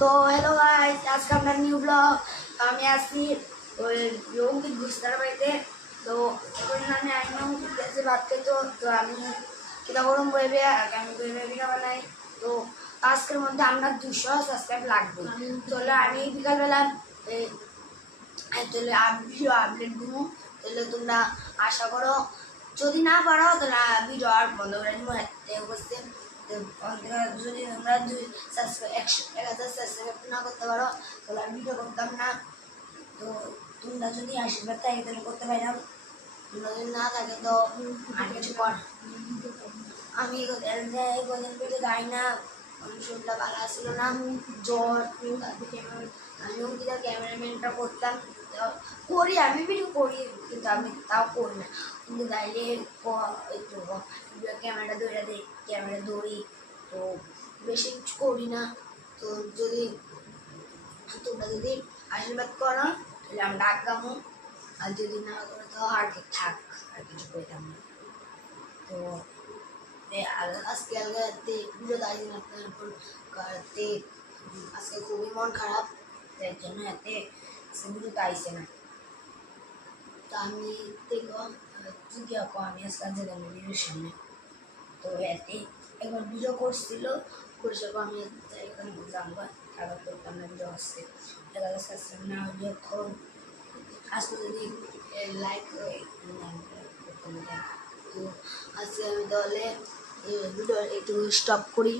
তো hello guys, আজকে আমরা নিউ ব্লগ। আমি আসছি ওই অঙ্কিত ঘোষদার বাড়িতে। তো এখন আমি আইনাম গেছে ভাত খেতে। তো আমি কিতা গরম বইবে আর আমি বইবে পিঠা বানাই। তো আজকের মধ্যে আমরা 200 সাবস্ক্রাইব লাগবে। তাহলে আমি বিকালবেলা তাহলে ভিডিও আপলোড দেবো। তাহলে তোমরা আশা করো, যদি না পারো তাহলে ভিডিও আর বন্ধ করে দেবো। বসতে যদি তোমরা 1,000 সাবস্ক্রাইব না করতে পারো তাহলে আমি ভিডিও করতাম না। তো তোমরা যদি আশীর্বাদ থাকে তাহলে করতে পারলাম, তোমরা যদি না থাকে তো আর কিছু কর। আমি কদিন ভিডিও যাই না, শরীরটা ভালো আসছিল না, জ্বর। আমিও কিন্তু ক্যামেরাম্যানটা করতাম, করি আমি ভিডিও করি, কিন্তু আমি তাও করি না। কিন্তু তাইলে একটু ক্যামেরা ধরে দিই, ক্যামেরা ধরি, তো বেশি কিছু করি না। তো যদি তোমরা যদি আশীর্বাদ করো তাহলে আমি ডাক গামো, আর যদি না করো তো আর থাক, আর কিছু করতাম না। তো আজকে ভিডিও দাঁড়িয়ে দিন আপনার উপর করতে। আজকে খুবই মন খারাপ, তাই জন্য এতে ভিডিও আইসে না। তো আমি দেখবো তুই কি আমি আজকাল যেতাম ভিডিওর সামনে। তো এতে একবার ভিডিও করছিল, করছে আমি এখানে জানবো আবার করতাম না। ভিডিও আসছে সাবস্ক্রাইব না হলে এখন আজকে যদি লাইক করতাম। তো আজকে আমি তাহলে ভিডিও একটু স্টপ করি।